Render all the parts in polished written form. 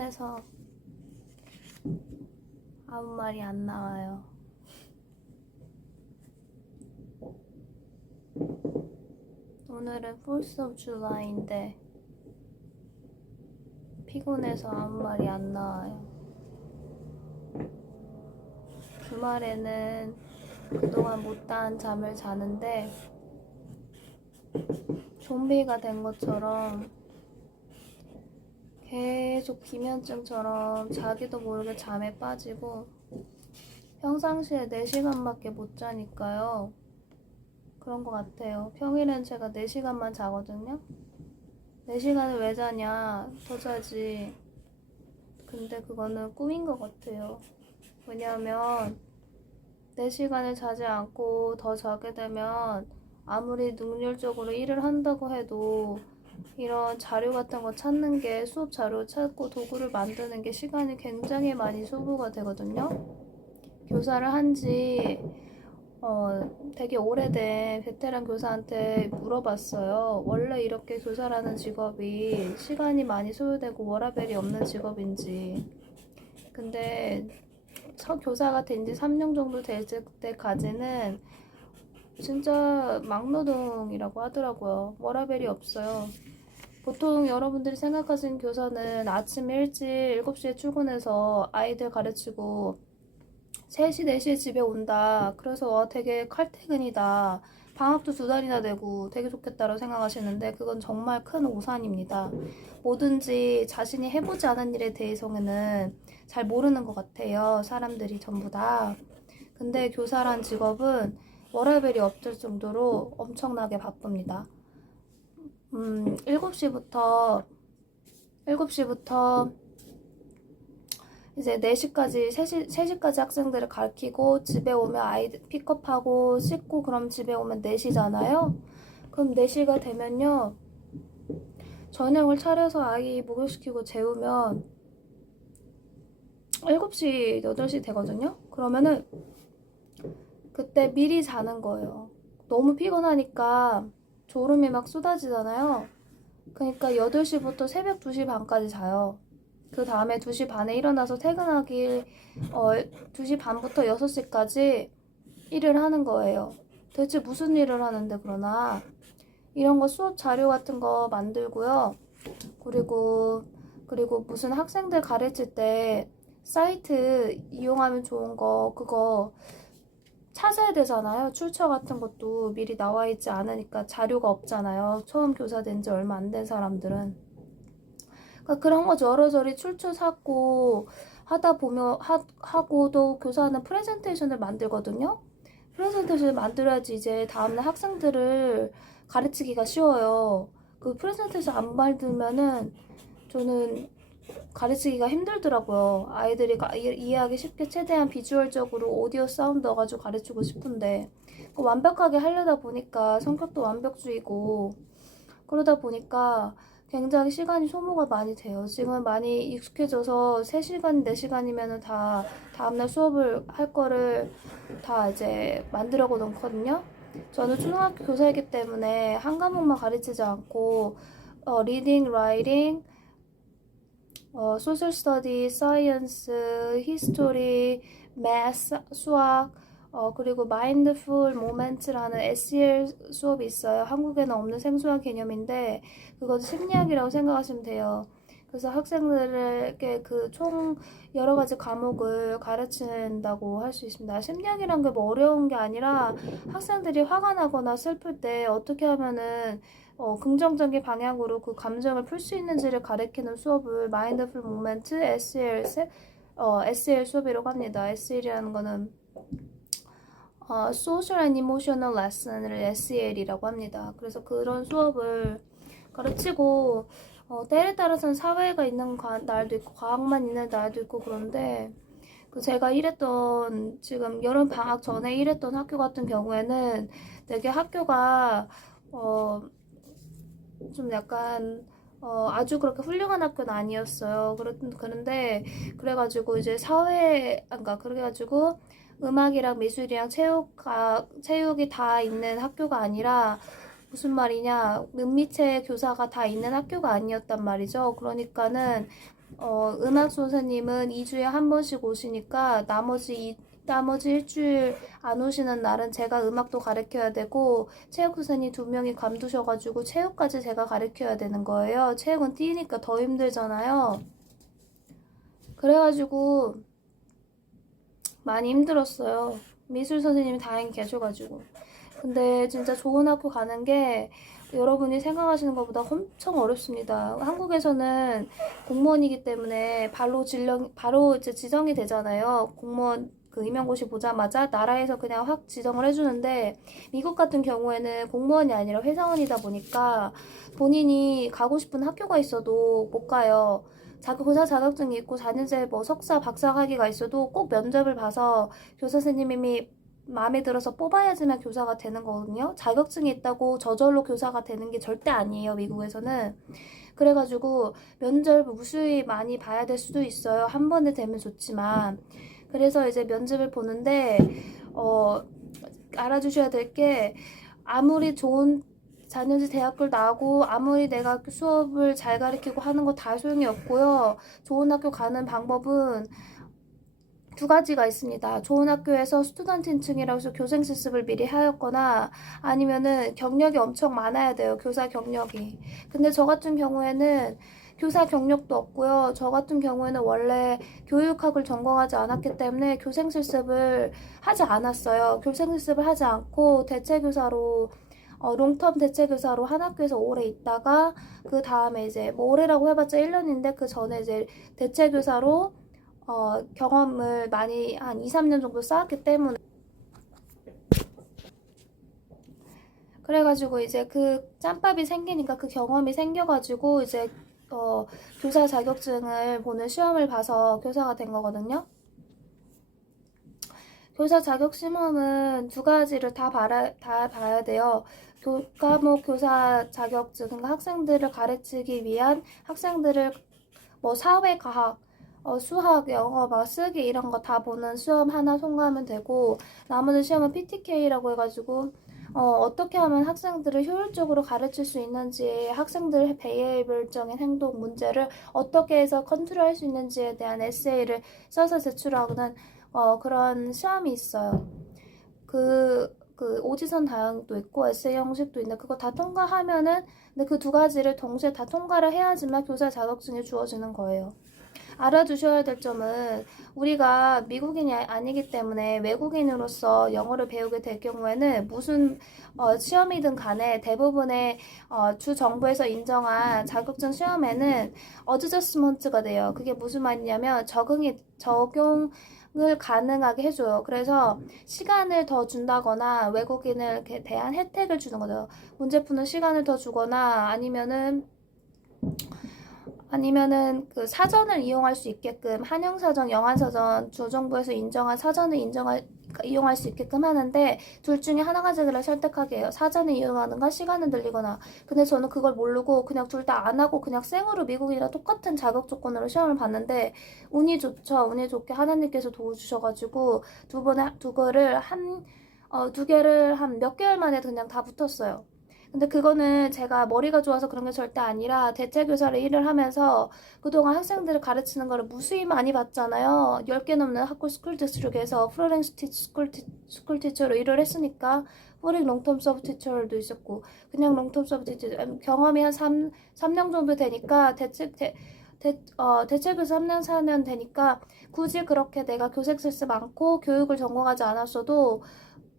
피곤해서 아무 말이 안 나와요. 오늘은 4th of July인데 피곤해서 아무 말이 안 나와요. 주말에는 그동안 못다한 잠을 자는데 좀비가 된 것처럼 계속 기면증처럼 자기도 모르게 잠에 빠지고 평상시에 4시간밖에 못 자니까요. 그런 것 같아요. 평일엔 제가 4시간만 자거든요. 4시간을 왜 자냐? 더 자지. 근데 그거는 꿈인 것 같아요. 왜냐하면 4시간을 자지 않고 더 자게 되면 아무리 능률적으로 일을 한다고 해도 이런 자료 같은 거 찾는 게, 수업 자료 찾고 도구를 만드는 게 시간이 굉장히 많이 소모가 되거든요. 교사를 한지 되게 오래된 베테랑 교사한테 물어봤어요. 원래 이렇게 교사라는 직업이 시간이 많이 소요되고 워라밸이 없는 직업인지. 근데 교사가 된 지 3년 정도 될 때까지는 진짜 막노동이라고 하더라고요. 워라밸이 없어요. 보통 여러분들이 생각하시는 교사는 아침 일찍 7시에 출근해서 아이들 가르치고 3시, 4시에 집에 온다. 그래서 되게 칼퇴근이다. 방학도 2달이나 되고 되게 좋겠다고 생각하시는데 그건 정말 큰 오산입니다. 뭐든지 자신이 해보지 않은 일에 대해서는 잘 모르는 것 같아요. 사람들이 전부 다. 근데 교사란 직업은 워라밸이 없을 정도로 엄청나게 바쁩니다. 7시부터 이제 4시까지, 3시까지 학생들을 가르치고 집에 오면 아이들 픽업하고 씻고 그럼 집에 오면 4시잖아요. 그럼 4시가 되면요. 저녁을 차려서 아이 목욕시키고 재우면 7시, 8시 되거든요. 그러면은 그때 미리 자는 거예요. 너무 피곤하니까 졸음이 막 쏟아지잖아요. 그러니까 8시부터 새벽 2시 반까지 자요. 그 다음에 2시 반에 일어나서 퇴근하길 2시 반부터 6시까지 일을 하는 거예요. 대체 무슨 일을 하는데 그러나 이런 거 수업 자료 같은 거 만들고요. 그리고 무슨 학생들 가르칠 때 사이트 이용하면 좋은 거 그거 찾아야 되잖아요. 출처 같은 것도 미리 나와 있지 않으니까 자료가 없잖아요. 처음 교사 된 지 얼마 안 된 사람들은. 그러니까 그런 거 여러저리 출처 찾고 하다 보면 하고도 교사는 프레젠테이션을 만들거든요. 프레젠테이션을 만들어야지 이제 다음날 학생들을 가르치기가 쉬워요. 그 프레젠테이션 안 만들면은 저는 가르치기가 힘들더라고요. 아이들이 이해하기 쉽게 최대한 비주얼적으로 오디오 사운드 넣어가지고 가르치고 싶은데 완벽하게 하려다 보니까 성격도 완벽주의고 그러다 보니까 굉장히 시간이 소모가 많이 돼요. 지금은 많이 익숙해져서 3시간, 4시간이면은 다 다음날 수업을 할 거를 다 이제 만들어 놓거든요. 저는 초등학교 교사이기 때문에 한 과목만 가르치지 않고 리딩, 라이팅, 소셜 스터디, 사이언스, 히스토리, 매스, 수학, 그리고 마인드풀 모멘트라는 SEL 수업이 있어요. 한국에는 없는 생소한 개념인데 그건 심리학이라고 생각하시면 돼요. 그래서 학생들에게 그 총 여러 가지 과목을 가르친다고 할 수 있습니다. 심리학이란 게 뭐 어려운 게 아니라 학생들이 화가 나거나 슬플 때 어떻게 하면은 긍정적인 방향으로 그 감정을 풀 수 있는지를 가르치는 수업을 마인드풀 모멘트 SEL 수업이라고 합니다. SEL이라는 거는 Social and Emotional Lesson을 SEL이라고 합니다. 그래서 그런 수업을 가르치고 때에 따라서는 사회가 있는 날도 있고 과학만 있는 날도 있고 그런데 제가 지금 여름 방학 전에 일했던 학교 같은 경우에는 되게 학교가 좀 약간 아주 그렇게 훌륭한 학교는 아니었어요. 그런데 그래가지고 이제 그래가지고 음악이랑 미술이랑 체육이 다 있는 학교가 아니라 무슨 말이냐, 은미체 교사가 다 있는 학교가 아니었단 말이죠. 그러니까는 음악 선생님은 2주에 한 번씩 오시니까 나머지 일주일 안 오시는 날은 제가 음악도 가르쳐야 되고, 체육 선생님 2명이 감두셔가지고 체육까지 제가 가르쳐야 되는 거예요. 체육은 뛰니까 더 힘들잖아요. 그래가지고 많이 힘들었어요. 미술 선생님이 다행히 계셔가지고. 근데 진짜 좋은 학교 가는 게 여러분이 생각하시는 것보다 엄청 어렵습니다. 한국에서는 공무원이기 때문에 바로 이제 지정이 되잖아요. 공무원 그 임용고시 보자마자 나라에서 그냥 확 지정을 해주는데, 미국 같은 경우에는 공무원이 아니라 회사원이다 보니까 본인이 가고 싶은 학교가 있어도 못 가요. 교사 자격증이 있고 4년제 뭐 석사, 박사 학위가 있어도 꼭 면접을 봐서 교사 선생님이 마음에 들어서 뽑아야지만 교사가 되는 거거든요. 자격증이 있다고 저절로 교사가 되는 게 절대 아니에요, 미국에서는. 그래가지고 면접을 무수히 많이 봐야 될 수도 있어요. 한 번에 되면 좋지만. 그래서 이제 면접을 보는데 알아주셔야 될 게, 아무리 좋은 4년제 대학교를 나오고 아무리 내가 수업을 잘 가르치고 하는 거 다 소용이 없고요. 좋은 학교 가는 방법은 두 가지가 있습니다. 좋은 학교에서 스튜던트 인증이라고 해서 교생 실습을 미리 하였거나, 아니면은 경력이 엄청 많아야 돼요. 교사 경력이. 근데 저 같은 경우에는 교사 경력도 없고요. 저 같은 경우에는 원래 교육학을 전공하지 않았기 때문에 교생 실습을 하지 않았어요. 교생 실습을 하지 않고 대체교사로 롱텀 대체교사로 한 학교에서 오래 있다가, 그 다음에 이제 뭐 오래라고 해봤자 1년인데 그 전에 이제 대체교사로 경험을 많이 한 2, 3년 정도 쌓았기 때문에, 그래가지고 이제 그 짬밥이 생기니까 그 경험이 생겨가지고 이제 교사 자격증을 보는 시험을 봐서 교사가 된 거거든요. 교사 자격 시험은 두 가지를 다 봐야 돼요. 교과목 교사 자격증, 그러니까 학생들을 가르치기 위한, 학생들을 뭐 사회과학, 수학, 영어, 막 쓰기 이런 거 다 보는 시험 하나 통과하면 되고, 나머지 시험은 PTK라고 해가지고 어떻게 하면 학생들을 효율적으로 가르칠 수 있는지, 학생들의 비해이블적인 행동 문제를 어떻게 해서 컨트롤할 수 있는지에 대한 에세이를 써서 제출하는 그런 시험이 있어요. 그 오지선 다양도 있고 에세이 형식도 있는데, 그거 다 통과하면은, 근데 그 두 가지를 동시에 다 통과를 해야지만 교사 자격증이 주어지는 거예요. 알아두셔야 될 점은, 우리가 미국인이 아니기 때문에 외국인으로서 영어를 배우게 될 경우에는 무슨 시험이든 간에 대부분의 주 정부에서 인정한 자격증 시험에는 어드저스먼트가 돼요. 그게 무슨 말이냐면 적용을 가능하게 해줘요. 그래서 시간을 더 준다거나 외국인을 대한 혜택을 주는 거죠. 문제 푸는 시간을 더 주거나, 아니면은 그 사전을 이용할 수 있게끔, 한영사전, 영안사전, 주정부에서 인정한 사전을 이용할 수 있게끔 하는데, 둘 중에 하나 가지를 선택하게 해요. 사전을 이용하는가, 시간을 늘리거나. 근데 저는 그걸 모르고 그냥 둘 다 안 하고 그냥 생으로 미국이랑 똑같은 자격 조건으로 시험을 봤는데, 운이 좋죠. 운이 좋게 하나님께서 도와주셔가지고 두 개를 한 몇 개월 만에 그냥 다 붙었어요. 근데 그거는 제가 머리가 좋아서 그런 게 절대 아니라, 대체교사를 일을 하면서 그동안 학생들을 가르치는 거를 무수히 많이 봤잖아요. 10개 넘는 학교 스쿨 디스트릭에서 프로랭스 스쿨 티처로 일을 했으니까, 포링 롱텀 서브 티처도 있었고, 그냥 롱텀 서브 티처, 경험이 한 3년 정도 되니까, 대체교사 3년, 4년 되니까, 굳이 그렇게 내가 교색실습 많고 교육을 전공하지 않았어도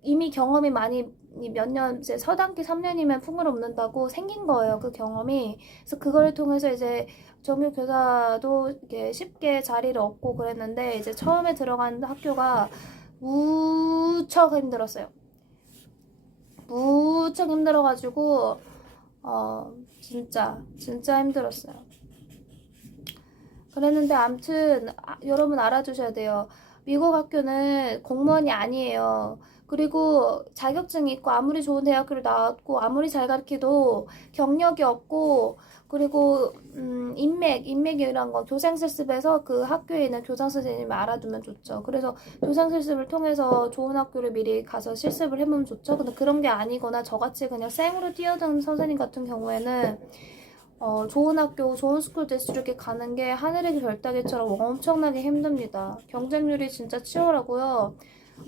이미 경험이 많이, 몇 년, 이제 서당기 3년이면 풍을 없는다고 생긴 거예요, 그 경험이. 그래서 그걸 통해서 이제 정규 교사도 이렇게 쉽게 자리를 얻고 그랬는데, 이제 처음에 들어간 학교가 무척 힘들었어요. 무척 힘들어가지고, 진짜 힘들었어요. 그랬는데, 암튼, 여러분 알아두셔야 돼요. 미국 학교는 공무원이 아니에요. 그리고 자격증이 있고 아무리 좋은 대학교를 나왔고 아무리 잘 가르쳐도 경력이 없고, 그리고 인맥이란 거, 교생실습에서 그 학교에 있는 교장 선생님을 알아두면 좋죠. 그래서 교생실습을 통해서 좋은 학교를 미리 가서 실습을 해보면 좋죠. 근데 그런 게 아니거나 저같이 그냥 생으로 뛰어드는 선생님 같은 경우에는 좋은 학교, 좋은 스쿨 디스트릭에 가는 게 하늘의 별따기처럼 엄청나게 힘듭니다. 경쟁률이 진짜 치열하고요.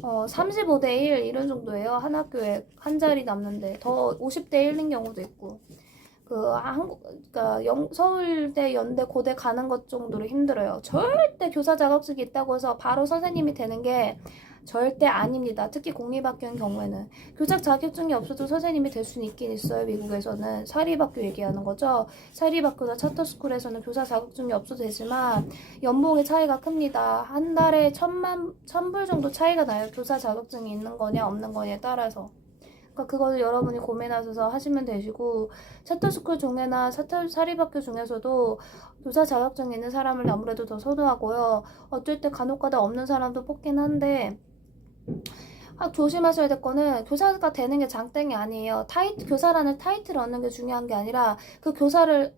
35대 1 이런 정도예요. 한 학교에 한 자리 남는데 더 50대 1인 경우도 있고. 그러니까 서울대, 연대, 고대 가는 것 정도로 힘들어요. 절대 교사 자격증이 있다고 해서 바로 선생님이 되는 게 절대 아닙니다. 특히 공립학교인 경우에는 교사 자격증이 없어도 선생님이 될 수는 있긴 있어요. 미국에서는 사립학교 얘기하는 거죠. 사립학교나 차터스쿨에서는 교사 자격증이 없어도 되지만 연봉의 차이가 큽니다. 한 달에 1,000불 정도 차이가 나요. 교사 자격증이 있는 거냐 없는 거냐에 따라서. 그러니까 그거를 여러분이 고민하셔서 하시면 되시고, 차터스쿨 중에나 사립학교 중에서도 교사 자격증 있는 사람을 아무래도 더 선호하고요. 어쩔 때 간혹가다 없는 사람도 뽑긴 한데, 조심하셔야 될 거는 교사가 되는 게 장땡이 아니에요. 교사라는 타이틀을 얻는 게 중요한 게 아니라 그 교사를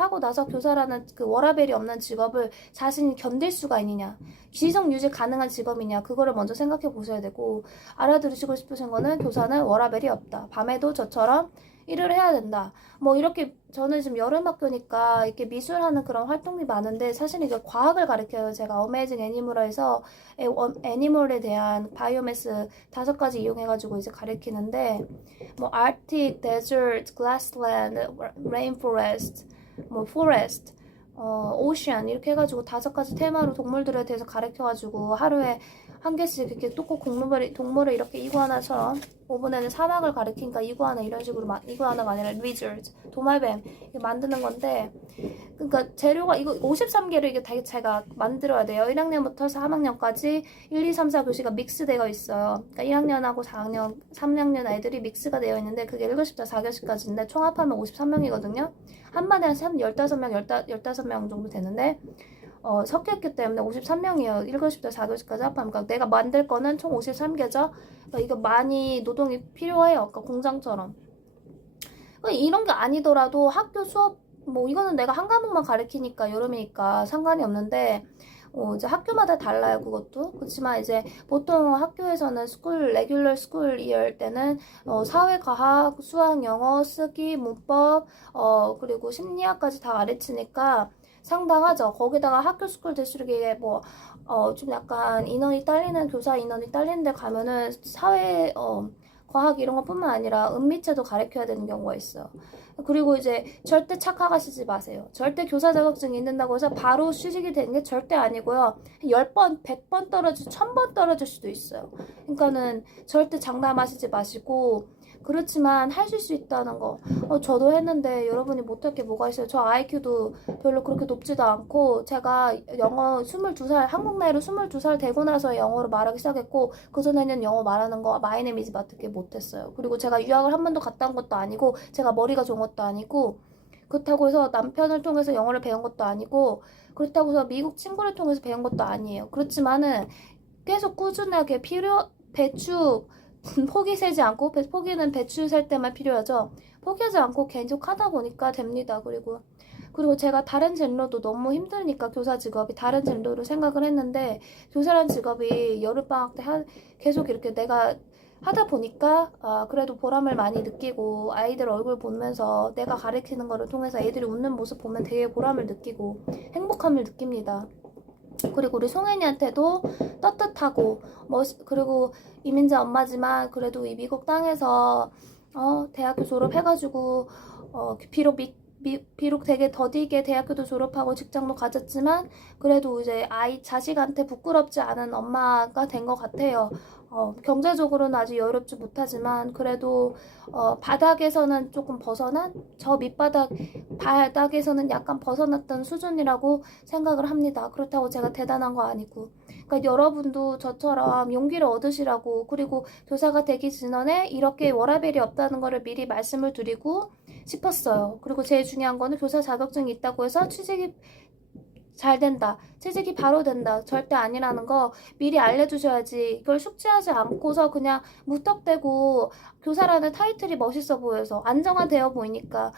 하고 나서 교사라는 그 워라밸이 없는 직업을 자신이 견딜 수가 있느냐, 지속 유지 가능한 직업이냐, 그거를 먼저 생각해 보셔야 되고, 알아들으시고 싶으신 거는 교사는 워라밸이 없다. 밤에도 저처럼 일을 해야 된다. 뭐 이렇게 저는 지금 여름 학교니까 이렇게 미술하는 그런 활동이 많은데 사실 이게 과학을 가르쳐요. 제가 어메이징 애니멀에서 애니멀에 대한 바이오매스 5가지 이용해가지고 이제 가르치는데 뭐 Arctic, Desert, Grassland, Rainforest, 뭐 Forest, Ocean 이렇게 해가지고 5가지 테마로 동물들에 대해서 가르쳐가지고 하루에 한 개씩 이렇게 뚜껑 동물을 이렇게 이구아나처럼 5분에는 사막을 가리키니까 이구아나 이런 식으로 이구아나가 아니라 리저드, 도마뱀 만드는 건데, 그러니까 재료가 이거 53개를 이게 다 제가 만들어야 돼요. 1학년부터 3학년까지 1, 2, 3, 4교시가 믹스되어 있어요. 그러니까 1학년하고 4학년, 3학년 아이들이 믹스가 되어 있는데 그게 1교시부터 4교시까지인데 총합하면 53명이거든요. 한 반에 한 15명, 15명 정도 되는데 섞였기 때문에 53명이에요. 1교시부터 4교시까지 합하면. 그러니까 내가 만들 거는 총 53개죠. 그러니까 이거 많이 노동이 필요해요. 그러니까 공장처럼. 그러니까 이런 게 아니더라도 학교 수업, 뭐 이거는 내가 한 과목만 가르치니까 여름이니까 상관이 없는데, 이제 학교마다 달라요, 그것도. 그렇지만 이제 보통 학교에서는 레귤러 스쿨 이어일 때는 사회, 과학, 수학, 영어, 쓰기, 문법, 그리고 심리학까지 다 가르치니까 상당하죠. 거기다가 학교 스쿨 디스트릭에 좀 약간 인원이 딸리는, 교사 인원이 딸리는 데 가면은 사회, 과학 이런 것뿐만 아니라 은미체도 가르쳐야 되는 경우가 있어요. 그리고 이제 절대 착각하시지 마세요. 절대 교사 자격증이 있는다고 해서 바로 취직이 되는 게 절대 아니고요. 10번, 100번 떨어질, 1000번 떨어질 수도 있어요. 그러니까는 절대 장담하시지 마시고, 그렇지만 하실 수 있다는 거. 저도 했는데 여러분이 못할 게 뭐가 있어요. 저 IQ도 별로 그렇게 높지도 않고, 제가 영어 22살, 한국 나이로 22살 되고 나서 영어를 말하기 시작했고, 그전에는 영어 말하는 거 My name is 밖에 못했어요. 그리고 제가 유학을 한 번도 갔다 온 것도 아니고, 제가 머리가 좋은 것도 아니고, 그렇다고 해서 남편을 통해서 영어를 배운 것도 아니고, 그렇다고 해서 미국 친구를 통해서 배운 것도 아니에요. 그렇지만은 계속 꾸준하게 배축, 포기 세지 않고, 포기는 배추 살 때만 필요하죠. 포기하지 않고 계속 하다 보니까 됩니다. 그리고 제가 다른 진로도 너무 힘드니까 교사 직업이 다른 진로로 생각을 했는데, 교사란 직업이 여름방학 때 계속 이렇게 내가 하다 보니까 그래도 보람을 많이 느끼고, 아이들 얼굴 보면서 내가 가르치는 거를 통해서 애들이 웃는 모습 보면 되게 보람을 느끼고 행복함을 느낍니다. 그리고 우리 송혜니한테도 떳떳하고 그리고 이민자 엄마지만 그래도 이 미국 땅에서 대학교 졸업해가지고 비록 되게 더디게 대학교도 졸업하고 직장도 가졌지만 그래도 이제 자식한테 부끄럽지 않은 엄마가 된 것 같아요. 경제적으로는 아직 여유롭지 못하지만 그래도 바닥에서는 조금 벗어난, 저 바닥에서는 약간 벗어났던 수준이라고 생각을 합니다. 그렇다고 제가 대단한 거 아니고. 그러니까 여러분도 저처럼 용기를 얻으시라고, 그리고 교사가 되기 전에 이렇게 워라밸이 없다는 거를 미리 말씀을 드리고 싶었어요. 그리고 제일 중요한 거는 교사 자격증이 있다고 해서 취직이 잘 된다, 취직이 바로 된다, 절대 아니라는 거 미리 알려주셔야지. 이걸 숙지하지 않고서 그냥 무턱대고 교사라는 타이틀이 멋있어 보여서 안정화되어 보이니까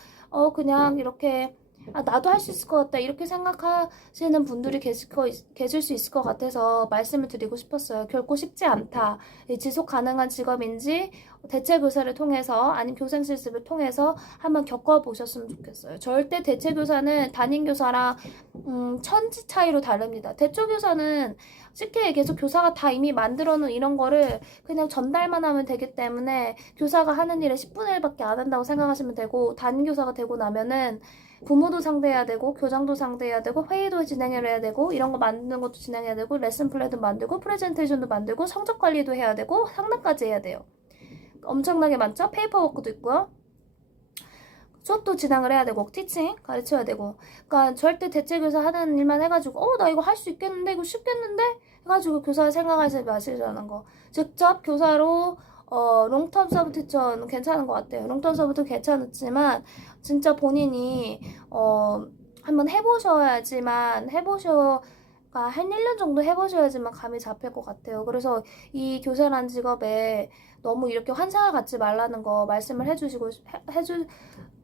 그냥 이렇게 아, 나도 할 수 있을 것 같다 이렇게 생각하시는 분들이 계실 수 있을 것 같아서 말씀을 드리고 싶었어요. 결코 쉽지 않다. 이 지속 가능한 직업인지 대체 교사를 통해서 아니면 교생 실습을 통해서 한번 겪어보셨으면 좋겠어요. 절대 대체 교사는 담임 교사랑 천지 차이로 다릅니다. 대체 교사는 쉽게 계속 교사가 다 이미 만들어 놓은 이런 거를 그냥 전달만 하면 되기 때문에 교사가 하는 일의 10분의 1밖에 안 한다고 생각하시면 되고, 담임 교사가 되고 나면은 부모도 상대해야 되고 교장도 상대해야 되고 회의도 진행해야 되고 이런 거 만드는 것도 진행해야 되고 레슨 플랜도 만들고 프레젠테이션도 만들고 성적 관리도 해야 되고 상담까지 해야 돼요. 엄청나게 많죠? 페이퍼워크도 있고요. 수업도 진행을 해야 되고 티칭 가르쳐야 되고. 그러니까 절대 대체교사 하는 일만 해가지고 나 이거 할 수 있겠는데 이거 쉽겠는데 해가지고 교사 생각하지 마시라는 거. 직접 교사로 롱텀 서브 티처는 괜찮은 것 같아요. 롱텀 서브도 괜찮았지만 진짜 본인이 한번 해보셔야지만 한 1년 정도 해보셔야지만 감이 잡힐 것 같아요. 그래서 이 교사란 직업에 너무 이렇게 환상을 갖지 말라는 거 말씀을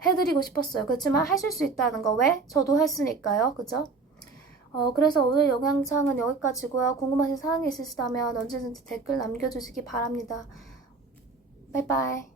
해드리고 싶었어요. 그렇지만 하실 수 있다는 거, 왜? 저도 했으니까요. 그죠? 그래서 오늘 영상은 여기까지고요. 궁금하신 사항이 있으시다면 언제든지 댓글 남겨주시기 바랍니다. 바이바이.